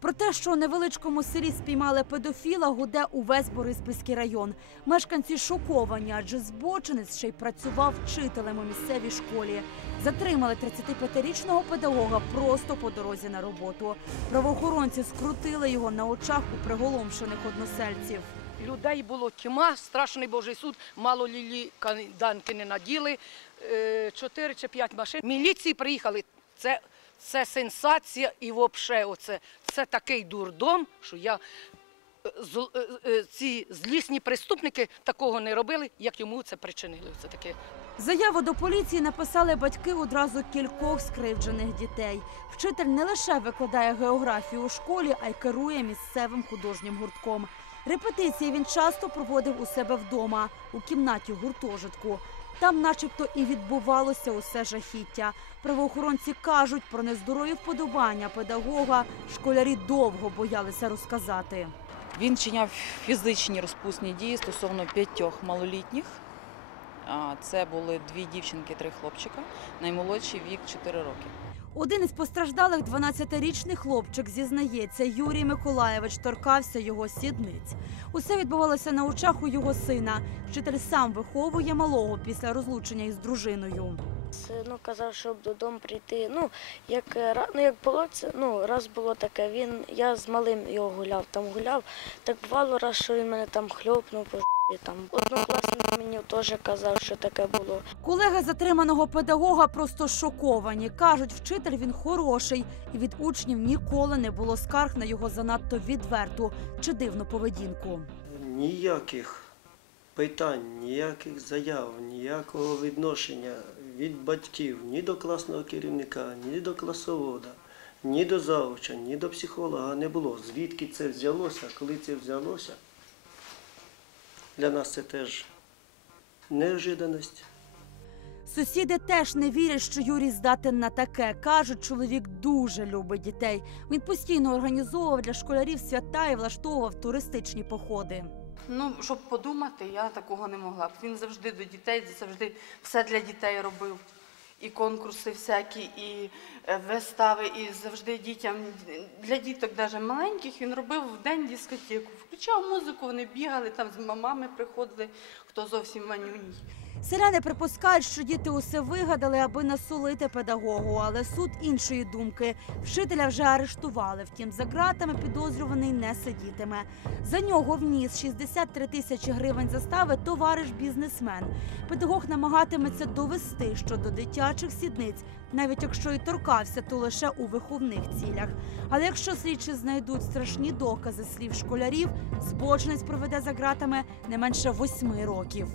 Про те, що у невеличкому селі спіймали педофіла, гуде увесь Бориспільський район. Мешканці шоковані, адже збочинець ще й працював вчителем у місцевій школі. Затримали 35-річного педагога просто по дорозі на роботу. Правоохоронці скрутили його на очах у приголомшених односельців. Людей було тьма, страшний Божий суд, мало лілі данки не наділи, е, чотири чи п'ять машин. Міліції приїхали. Це, це сенсація і взагалі оце, це такий дурдом, що я е, е, е, ці злісні преступники такого не робили, як йому це причинили. Це таке. Заяву до поліції написали батьки одразу кількох скривджених дітей. Вчитель не лише викладає географію у школі, а й керує місцевим художнім гуртком. Репетиції він часто проводив у себе вдома, у кімнаті гуртожитку. Там, начебто, і відбувалося усе жахіття. Правоохоронці кажуть про нездорові вподобання педагога. Школярі довго боялися розказати. Він чиняв фізичні розпусні дії стосовно п'ятьох малолітніх. Це були дві дівчинки, три хлопчика. Наймолодший вік 4 роки. Один із постраждалих 12-річний хлопчик зізнається, Юрій Миколаєвич торкався його сідниць. Усе відбувалося на очах у його сина. Вчитель сам виховує малого після розлучення із дружиною. Ну, казав, щоб додому прийти. Ну, як, е, ну, як було це, ну, раз було таке, він, я з малим його гуляв, там гуляв. Так бувало раз, що він мене там хльопнув жопі, там. Однокласник мені теж казав, що таке було. Колеги затриманого педагога просто шоковані. Кажуть, вчитель він хороший, і від учнів ніколи не було скарг на його занадто відверту чи дивну поведінку. Ніяких питань, ніяких заяв, ніякого відношення від батьків ні до класного керівника, ні до класовода, ні до завуча, ні до психолога не було. Звідки це взялося, коли це взялося? Для нас це теж неожиданість. Сусіди теж не вірять, що Юрій здатен на таке. Кажуть, чоловік дуже любить дітей. Він постійно організовував для школярів свята і влаштовував туристичні походи. Ну, щоб подумати, я такого не могла. Він завжди до дітей, завжди все для дітей робив. І конкурси всякі, і е, вистави, і завжди дітям, для діток навіть маленьких, він робив в день дискотеку. Включав музику, вони бігали, там з мамами приходили, хто зовсім манюній. Селяни припускають, що діти усе вигадали, аби насолити педагогу, але суд іншої думки. Вчителя вже арештували. Втім, за ґратами підозрюваний не сидітиме. За нього вніс 63 тисячі гривень застави товариш бізнесмен. Педагог намагатиметься довести, що до дитячих сідниць, навіть якщо і торкався, то лише у виховних цілях. Але якщо слідчі знайдуть страшні докази слів школярів, збочинець проведе за ґратами не менше восьми років.